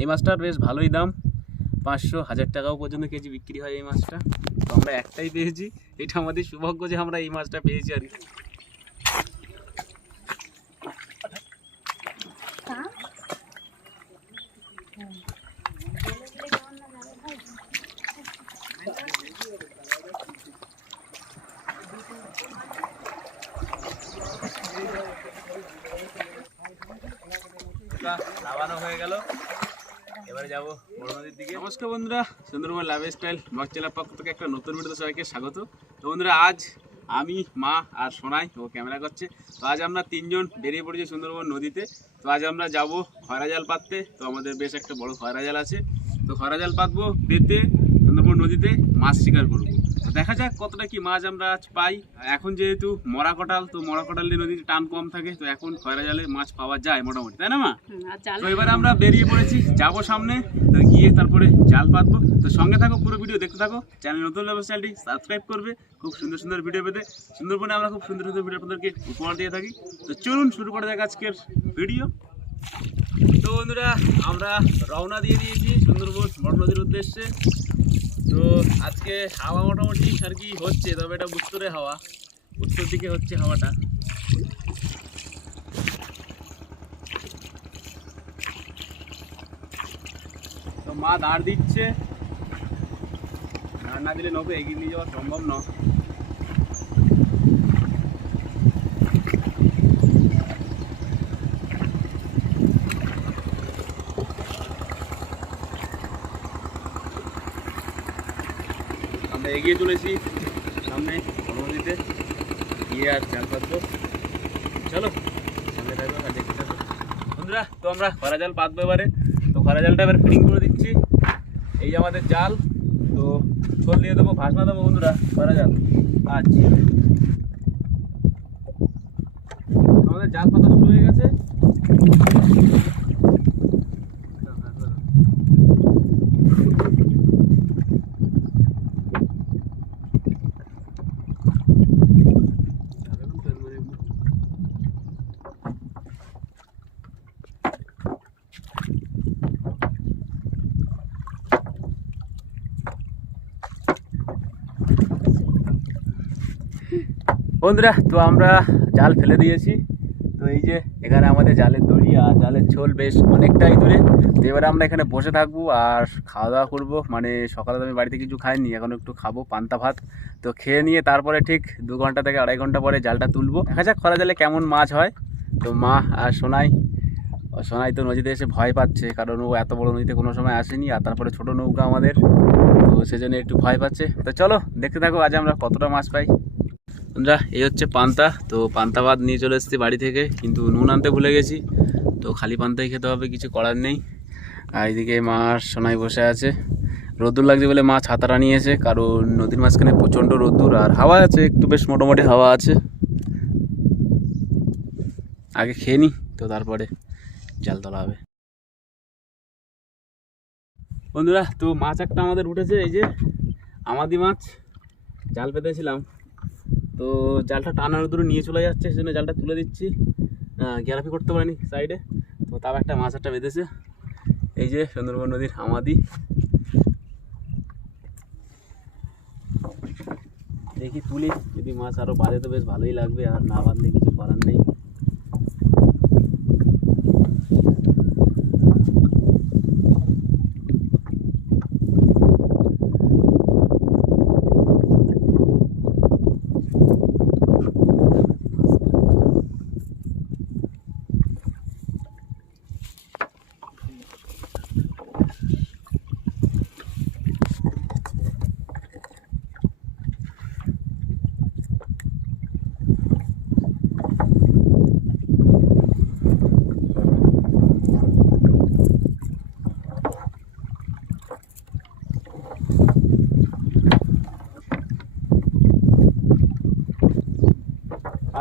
এই মাছটার বেশ ভালোই দাম। পাঁচশো হাজার টাকাও পর্যন্ত কেজি বিক্রি হয় এই মাছটা। তো আমরা একটাই পেয়েছি। এটা আমাদের সৌভাগ্য যে আমরা এই মাছটা পেয়েছি আর কি। লাভানো হয়ে গেল। এবারে নমস্কার বন্ধুরা Sundarban lifestyle blog channel পক্ষ থেকে একটা নতুন ভিডিওতে সবাইকে স্বাগত। তো বন্ধুরা, আজ আমি, মা আর সোনাই, ও ক্যামেরা করছে। তো আজ আমরা তিনজন বেরিয়ে পড়েছি সুন্দরবন নদীতে। তো আজ আমরা যাব খয়রা জাল পাততে তো আমাদের বেশ একটা বড় খয়রা জাল আছে। তো খয়রা জাল পাতবো পেতে সুন্দরবন নদীতে মাছ শিকার করব। তো দেখা যাক কতটা কি মাছ আমরা আজ পাই। এখন যেহেতু মরা কটাল তো মরা কটাল দিয়ে নদীতে টান কম থাকে তো এখন খয়রা জালে মাছ পাওয়া যায় মোটামুটি তাই না মা? তো এবার আমরা বেরিয়ে পড়েছি যাব সামনে তো গিয়ে তারপরে জাল পাতবো। তো সঙ্গে থাকো পুরো ভিডিও দেখতে থাকো চ্যানেল নতুন লেভেল চ্যানেলটি সাবস্ক্রাইব করবে খুব সুন্দর সুন্দর ভিডিও পেতে। সুন্দরবনে আমরা খুব সুন্দর সুন্দর ভিডিও আপনাদেরকে উপহার দিয়ে থাকি। তো চলুন শুরু করা যাক আজকের ভিডিও। তো বন্ধুরা আমরা রওনা দিয়ে দিয়েছি সুন্দরবন বড় নদীর উদ্দেশ্যে। তো আজকে হাওয়া মোটামুটি আর কি হচ্ছে, তবে এটা উত্তরে হাওয়া। উত্তর দিকে হচ্ছে হাওয়াটা। তো মা দাঁড় দিচ্ছে। দাঁড় না দিলে নবে এগিয়ে নিয়ে যাওয়া সম্ভব না এগিয়ে চলেছি সামনে নদীতে গিয়ে আর চান পাতবো চলো সঙ্গে থাকব আর দেখতে থাকব বন্ধুরা, তো আমরা খরা জাল পাতবো এবারে। তো খরা জালটা এবার ফিটিং করে দিচ্ছি। এই যে আমাদের জাল, তো ছোল দিয়ে দেবো, ভাসনা দেবো বন্ধুরা খরা জাল আচ্ছা আমাদের জাল পাতা শুরু হয়ে গেছে। বন্ধুরা, তো আমরা জাল ফেলে দিয়েছি। তো এই যে এখানে আমাদের জালের দড়ি আর জালের ছোল বেশ অনেকটাই দূরে। তো এবারে আমরা এখানে বসে থাকব আর খাওয়া দাওয়া করব। মানে সকালে আমি বাড়িতে কিছু খাইনি, এখন একটু খাব পান্তা ভাত। তো খেয়ে নিয়ে তারপরে ঠিক দু ঘণ্টা থেকে আড়াই ঘণ্টা পরে জালটা তুলবো। দেখা যাক খরা জালে কেমন মাছ হয়। তো মা আর সোনাই সোনাই তো নদীতে এসে ভয় পাচ্ছে, কারণ ও এত বড় নদীতে কোনো সময় আসেনি আর তারপরে ছোট নৌকা আমাদের। তো সেজন্য একটু ভয় পাচ্ছে। তো চলো দেখতে থাকো, আজ আমরা কতটা মাছ পাই। বন্ধুরা, এই হচ্ছে পান্তা। তো পান্তা ভাত নিয়ে চলে এসেছি বাড়ি থেকে, কিন্তু নুন আনতে ভুলে গেছি। তো খালি পান্তাই খেতে হবে, কিছু করার নেই। আর এইদিকে মাছ সোনাই বসে আছে। রোদ্দুর লাগছে বলে মা ছাতাটা নিয়েছে, কারণ নদীর মাঝখানে প্রচণ্ড রোদ্দুর, আর হাওয়া আছে, একটু বেশ মোটামুটি হাওয়া আছে। আগে খেয়ে নিই তো তারপরে জাল তোলা হবে। বন্ধুরা, তো মাছ একটা আমাদের উঠেছে, এই যে আমাদি মাছ। জাল পেতেছিলাম। তো জালটা টানার দূরে নিয়ে চলে যাচ্ছে, সেজন্য জালটা তুলে দিচ্ছি। গ্যারাফি করতে পারিনি সাইডে। তো তাও একটা মাছ একটা বেঁধেছে। এই যে সুন্দরবন নদীর আমাদি দেখি তুলি, যদি মাছ আরও বাঁধে তো বেশ ভালোই লাগবে, আর না বাঁধলে কিছু করার নেই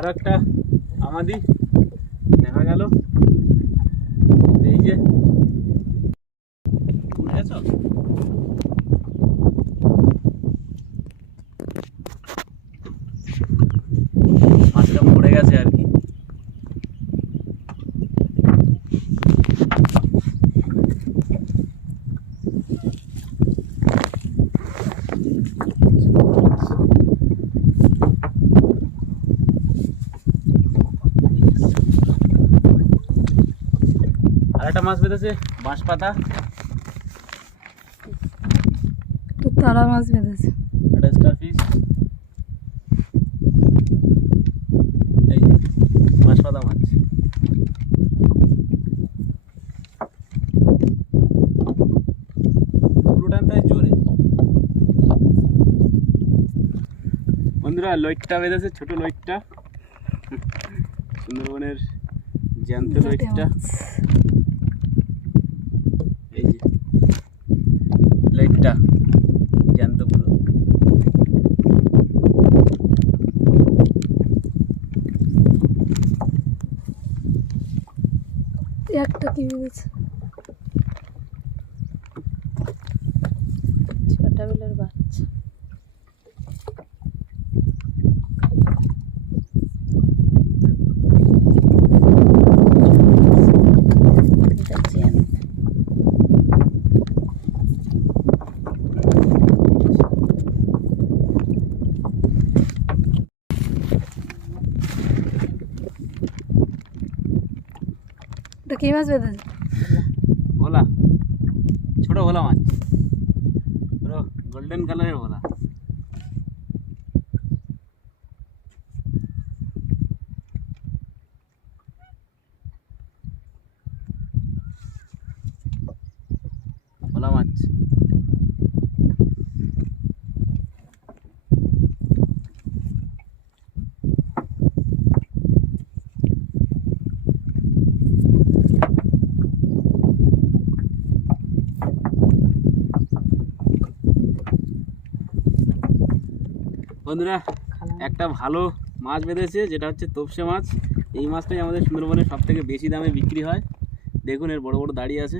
আরও একটা আমাদি দেখা গেল। এই যে। বুঝেছ? মাছটা মরে গেছে আর কি। একটা মাছ বেঁধেছে বাঁশ পাতা তো তারা মাছ বেঁধেছে। একটা স্টার ফিশ এই বাঁশ পাতা মাছ। বন্ধুরা লইটটা বেঁধেছে ছোট লইটটা। সুন্দরবনের জ্যান্ত লইটটা মাছ। এই যে লাইটটা জ্যান্ত পুরো একটা কি বেঁধেছে ছোটা বেলের বাচ্চা এটা জ্যান্ত। এটা কি মাছ বেঁধেছে ভোলা ছোট ভোলা মাছ। গোল্ডেন কালারের ভোলা মাছ বন্ধুরা একটা ভালো মাছ বেঁধেছে যেটা হচ্ছে তোপসে মাছ। এই মাছটাই আমাদের সুন্দরবনে সব থেকে বেশি দামে বিক্রি হয়। দেখুন এর বড় বড় দাড়ি আছে।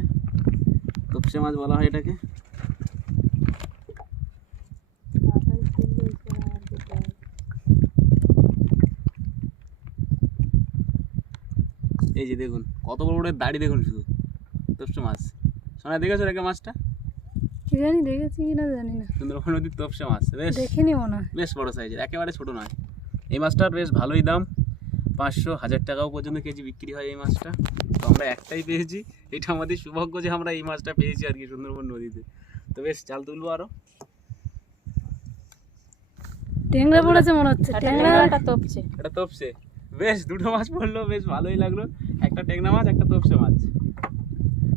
তোপসে মাছ বলা হয় এটাকে। এই যে দেখুন কত বড় বড় দাড়ি দেখুন শুধু তোপসে মাছ। সোনা দেখেছ রেখে মাছটা? কি জানি দেখেছি কিনা জানি না। সুন্দরবন নদীর তোপসে মাছ বেশ। দেখিনি মনে হয় বেশ বড় সাইজের একেবারে ছোট নয়। এই মাছটার বেশ ভালোই দাম পাঁচশো হাজার টাকাও পর্যন্ত কেজি বিক্রি হয় এই মাছটা। তো আমরা একটাই পেয়েছি এটা আমাদের সৌভাগ্য যে আমরা এই মাছটা পেয়েছি আর কি সুন্দরবন নদীতে। তো বেশ জাল তুলবো আরও ট্যাংরা পড়েছে মনে হচ্ছে ট্যাংরাটা তপছে। এটা তোপসে বেশ দুটো মাছ পড়ল বেশ ভালোই লাগল। একটা টেকনা মাছ একটা তোপসে মাছ।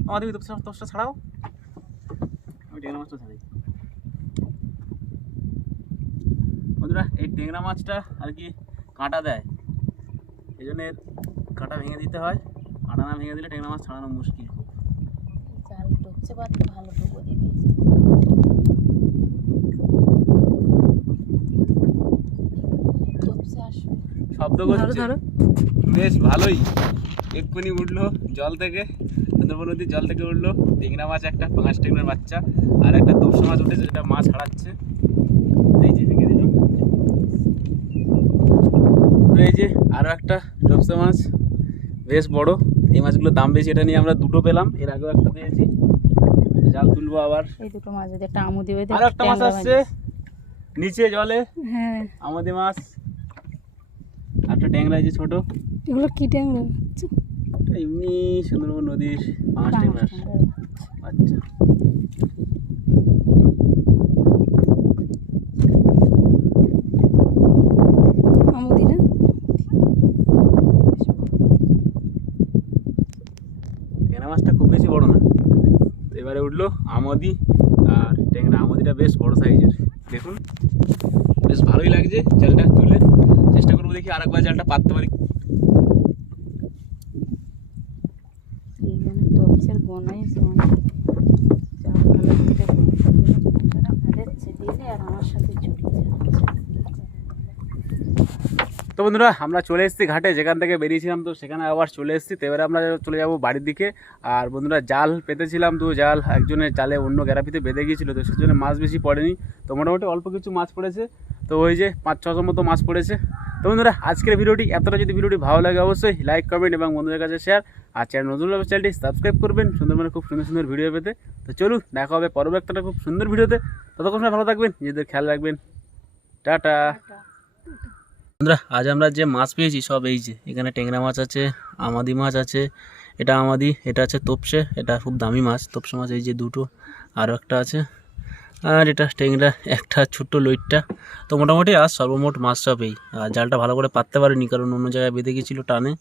আমাদের তোপসে তোপসটা ছাড়াও টেকনা মাছটা ছাড়াই বন্ধুরা এই টেংরা মাছটা আর কি কাঁটা দেয়। এই জন্য কাঁটা ভেঙে দিতে হয়। কাঁটা না ভেঙে দিলে টেংরা মাছ ছাড়ানো মুশকিল খুব। জাল টপছে পারতে ভালো টুকো দিয়ে শব্দ ধরো করছে বেশ ভালোই। এক্ষুনি উঠল জল থেকে। সুন্দরবন নদীর জল থেকে উঠল। টেংরা মাছ একটা পাঁচ টেংরার বাচ্চা আর একটা তোপসা মাছ উঠেছে যেটা মাছ হারাচ্ছে। এই যে ভেঙে দিলাম তো এই যে আরও একটা তোপসা মাছ। বেশ বড়। এই মাছগুলোর দাম বেশি এটা নিয়ে আমরা দুটো পেলাম। এর আগেও একটা পেয়েছি। জাল তুলবো আবার। এই দুটো মাছ যদি একটা আমু দিবে আরও একটা মাছ আসছে। নিচে জলে। হ্যাঁ। আমাদের মাছ। একটা ট্যাংরা যে ছোটো। এগুলো কি ট্যাংরা? এমনি সুন্দরবন নদীর পাঁচ টেংরার আচ্ছা। ট্যাংরা মাছটা খুব বেশি বড় না। তো এবারে উঠল আমদি আর ট্যাংরা আমদিটা বেশ বড় সাইজের। দেখুন বেশ ভালোই লাগছে জালটা তুলে। চেষ্টা করব দেখি আরেকবার জালটা পাততে পারি টপসের গোনাই যা ভালো তো বন্ধুরা, আমরা চলে এসেছি ঘাটে, যেখান থেকে বেরিয়েছিলাম তো সেখানে আবার চলে এসেছি। তো এবারে আমরা চলে যাব বাড়ির দিকে। আর বন্ধুরা, জাল পেতেছিলাম তো, জাল একজনের জালে অন্য গ্যারাপিতে বেঁধে গিয়েছিল তো সেজন্য মাছ বেশি পড়েনি। তো মোটামুটি অল্প কিছু মাছ পড়েছে। তো ওই যে পাঁচ, ছশো মতো মাছ পড়েছে। তো বন্ধুরা, আজকের ভিডিওটি এতটা। যদি ভিডিওটি ভালো লাগে, অবশ্যই লাইক কমেন্ট এবং বন্ধুদের কাছে শেয়ার আর চ্যানেল হলে চ্যানেলটি সাবস্ক্রাইব করবেন। সুন্দরবনের খুব সুন্দর সুন্দর ভিডিও পেতে। তো চলুন, দেখা হবে পরবর্তী একটা খুব সুন্দর ভিডিওতে। ততক্ষণ ভালো থাকবেন, নিজেদের খেয়াল রাখবেন। টাটা। বন্ধুরা, আজ আমরা যে মাছ পেয়েছি, সব এই যে, এখানে ট্যাংরা মাছ আছে, আমাদি মাছ আছে, এটা আমাদি, এটা আছে তোপসে, এটা খুব দামি মাছ, তোপসে মাছ এই যে দুটো, আরও একটা আছে। আর এটা ট্যাংরা, একটা ছোট্ট লইটটা। তো মোটামুটি আজ সর্বমোট মাছ সব এই আর জালটা ভালো করে পাততে পারিনি, কারণ অন্য জায়গায় বেঁধে গেছিল টানে।